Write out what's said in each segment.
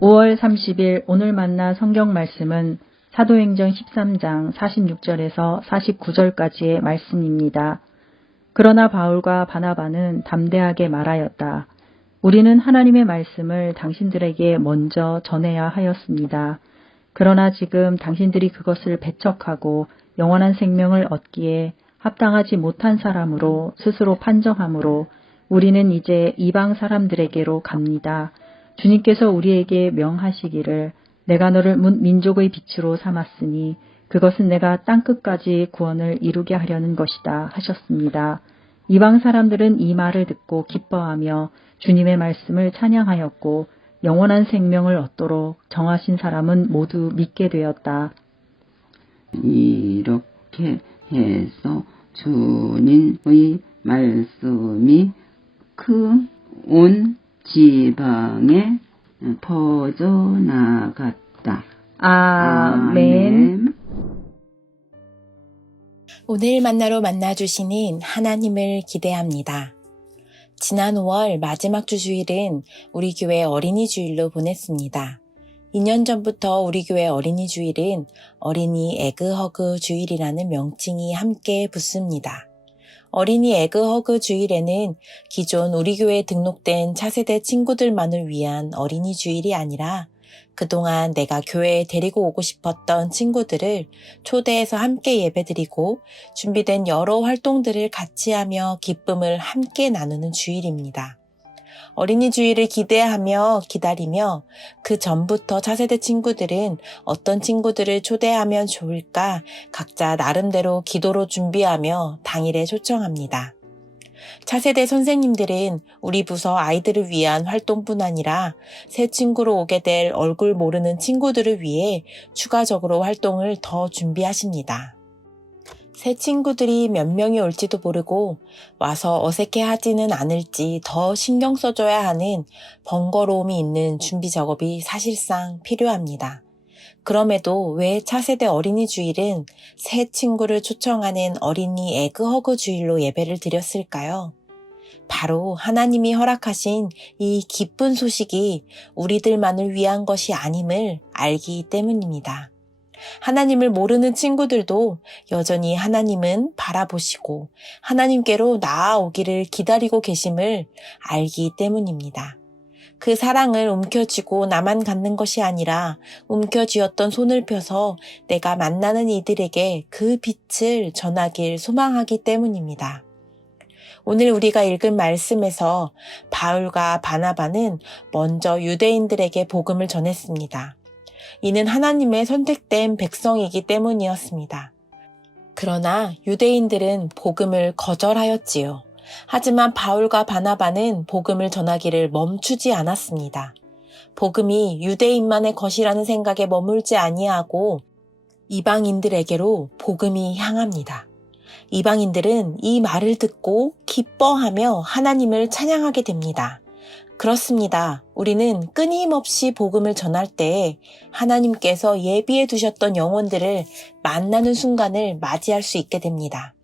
5월 30일 오늘 만나 성경 말씀은 사도행전 13장 46절에서 49절까지의 말씀입니다. 그러나 바울과 바나바는 담대하게 말하였다. 우리는 하나님의 말씀을 당신들에게 먼저 전해야 하였습니다. 그러나 지금 당신들이 그것을 배척하고 영원한 생명을 얻기에 합당하지 못한 사람으로 스스로 판정하므로 우리는 이제 이방 사람들에게로 갑니다. 주님께서 우리에게 명하시기를 내가 너를 민족의 빛으로 삼았으니 그것은 내가 땅끝까지 구원을 이루게 하려는 것이다 하셨습니다. 이방 사람들은 이 말을 듣고 기뻐하며 주님의 말씀을 찬양하였고 영원한 생명을 얻도록 정하신 사람은 모두 믿게 되었다. 이렇게 해서 주님의 말씀이 온 지방에 퍼져나갔다. 아멘. 오늘 만나로 만나주시는 하나님을 기대합니다. 지난 5월 마지막 주일은 우리 교회 어린이 주일로 보냈습니다. 2년 전부터 우리 교회 어린이 주일은 어린이 에그허그 주일이라는 명칭이 함께 붙습니다. 어린이 에그허그 주일에는 기존 우리 교회에 등록된 차세대 친구들만을 위한 어린이 주일이 아니라 그동안 내가 교회에 데리고 오고 싶었던 친구들을 초대해서 함께 예배드리고 준비된 여러 활동들을 같이 하며 기쁨을 함께 나누는 주일입니다. 어린이 주일을 기대하며 기다리며 그 전부터 차세대 친구들은 어떤 친구들을 초대하면 좋을까 각자 나름대로 기도로 준비하며 당일에 초청합니다. 차세대 선생님들은 우리 부서 아이들을 위한 활동뿐 아니라 새 친구로 오게 될 얼굴 모르는 친구들을 위해 추가적으로 활동을 더 준비하십니다. 새 친구들이 몇 명이 올지도 모르고 와서 어색해하지는 않을지 더 신경 써줘야 하는 번거로움이 있는 준비 작업이 사실상 필요합니다. 그럼에도 왜 차세대 어린이 주일은 새 친구를 초청하는 어린이 에그허그 주일로 예배를 드렸을까요? 바로 하나님이 허락하신 이 기쁜 소식이 우리들만을 위한 것이 아님을 알기 때문입니다. 하나님을 모르는 친구들도 여전히 하나님은 바라보시고 하나님께로 나아오기를 기다리고 계심을 알기 때문입니다. 그 사랑을 움켜쥐고 나만 갖는 것이 아니라 움켜쥐었던 손을 펴서 내가 만나는 이들에게 그 빛을 전하길 소망하기 때문입니다. 오늘 우리가 읽은 말씀에서 바울과 바나바는 먼저 유대인들에게 복음을 전했습니다. 이는 하나님의 선택된 백성이기 때문이었습니다. 그러나 유대인들은 복음을 거절하였지요. 하지만 바울과 바나바는 복음을 전하기를 멈추지 않았습니다. 복음이 유대인만의 것이라는 생각에 머물지 아니하고 이방인들에게로 복음이 향합니다. 이방인들은 이 말을 듣고 기뻐하며 하나님을 찬양하게 됩니다. 그렇습니다. 우리는 끊임없이 복음을 전할 때 하나님께서 예비해 두셨던 영혼들을 만나는 순간을 맞이할 수 있게 됩니다.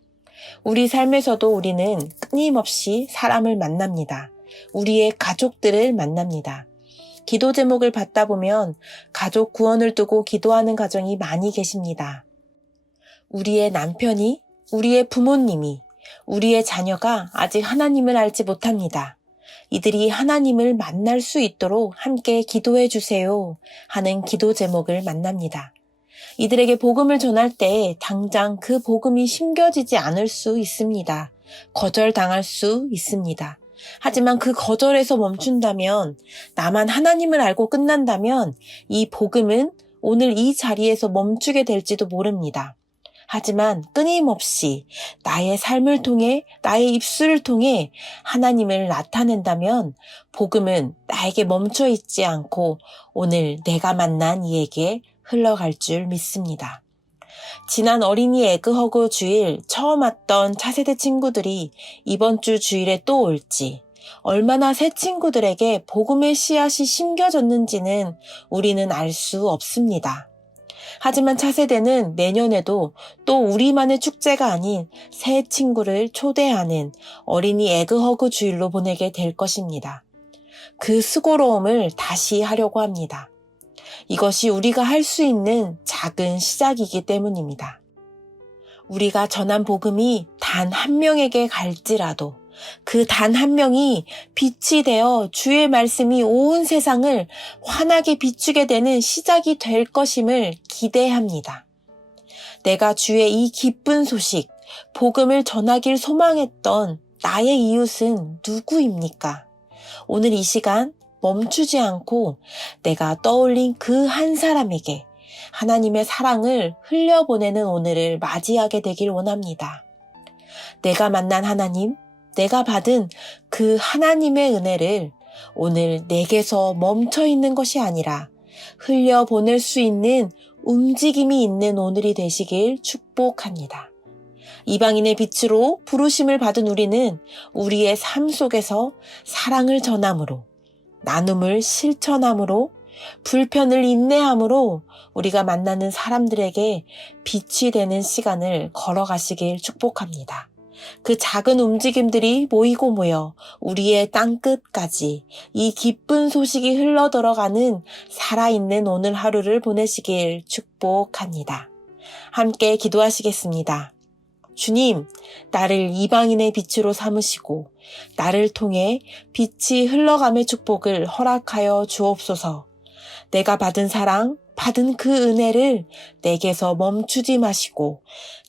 우리 삶에서도 우리는 끊임없이 사람을 만납니다. 우리의 가족들을 만납니다. 기도 제목을 받다 보면 가족 구원을 두고 기도하는 가정이 많이 계십니다. 우리의 남편이, 우리의 부모님이, 우리의 자녀가 아직 하나님을 알지 못합니다. 이들이 하나님을 만날 수 있도록 함께 기도해 주세요 하는 기도 제목을 만납니다. 이들에게 복음을 전할 때 당장 그 복음이 심겨지지 않을 수 있습니다. 거절당할 수 있습니다. 하지만 그 거절에서 멈춘다면, 나만 하나님을 알고 끝난다면 이 복음은 오늘 이 자리에서 멈추게 될지도 모릅니다. 하지만 끊임없이 나의 삶을 통해, 나의 입술을 통해 하나님을 나타낸다면 복음은 나에게 멈춰 있지 않고 오늘 내가 만난 이에게 흘러갈 줄 믿습니다. 지난 어린이 에그허그 주일 처음 왔던 차세대 친구들이 이번 주 주일에 또 올지, 얼마나 새 친구들에게 복음의 씨앗이 심겨졌는지는 우리는 알 수 없습니다. 하지만 차세대는 내년에도 또 우리만의 축제가 아닌 새 친구를 초대하는 어린이 에그허그 주일로 보내게 될 것입니다. 그 수고로움을 다시 하려고 합니다. 이것이 우리가 할 수 있는 작은 시작이기 때문입니다. 우리가 전한 복음이 단 한 명에게 갈지라도 그 단 한 명이 빛이 되어 주의 말씀이 온 세상을 환하게 비추게 되는 시작이 될 것임을 기대합니다. 내가 주의 이 기쁜 소식, 복음을 전하길 소망했던 나의 이웃은 누구입니까? 오늘 이 시간 멈추지 않고 내가 떠올린 그 한 사람에게 하나님의 사랑을 흘려보내는 오늘을 맞이하게 되길 원합니다. 내가 만난 하나님, 내가 받은 그 하나님의 은혜를 오늘 내게서 멈춰 있는 것이 아니라 흘려보낼 수 있는 움직임이 있는 오늘이 되시길 축복합니다. 이방인의 빛으로 부르심을 받은 우리는 우리의 삶 속에서 사랑을 전함으로, 나눔을 실천함으로, 불편을 인내함으로 우리가 만나는 사람들에게 빛이 되는 시간을 걸어가시길 축복합니다. 그 작은 움직임들이 모이고 모여 우리의 땅끝까지 이 기쁜 소식이 흘러들어가는 살아있는 오늘 하루를 보내시길 축복합니다. 함께 기도하시겠습니다. 주님, 나를 이방인의 빛으로 삼으시고 나를 통해 빛이 흘러감의 축복을 허락하여 주옵소서. 내가 받은 사랑, 받은 그 은혜를 내게서 멈추지 마시고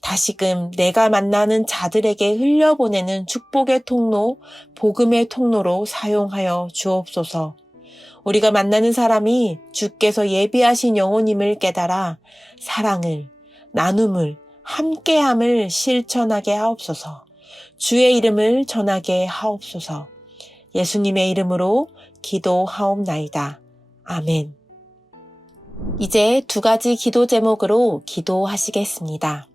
다시금 내가 만나는 자들에게 흘려보내는 축복의 통로, 복음의 통로로 사용하여 주옵소서. 우리가 만나는 사람이 주께서 예비하신 영혼임을 깨달아 사랑을, 나눔을, 함께함을 실천하게 하옵소서. 주의 이름을 전하게 하옵소서. 예수님의 이름으로 기도하옵나이다. 아멘. 이제 두 가지 기도 제목으로 기도하시겠습니다.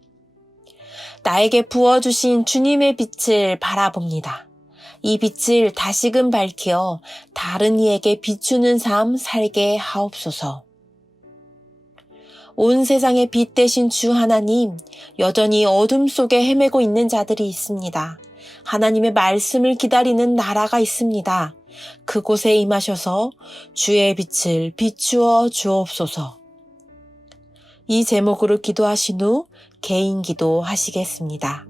나에게 부어주신 주님의 빛을 바라봅니다. 이 빛을 다시금 밝혀 다른 이에게 비추는 삶 살게 하옵소서. 온 세상의 빛 되신 주 하나님, 여전히 어둠 속에 헤매고 있는 자들이 있습니다. 하나님의 말씀을 기다리는 나라가 있습니다. 그곳에 임하셔서 주의 빛을 비추어 주옵소서. 이 제목으로 기도하신 후 개인 기도 하시겠습니다.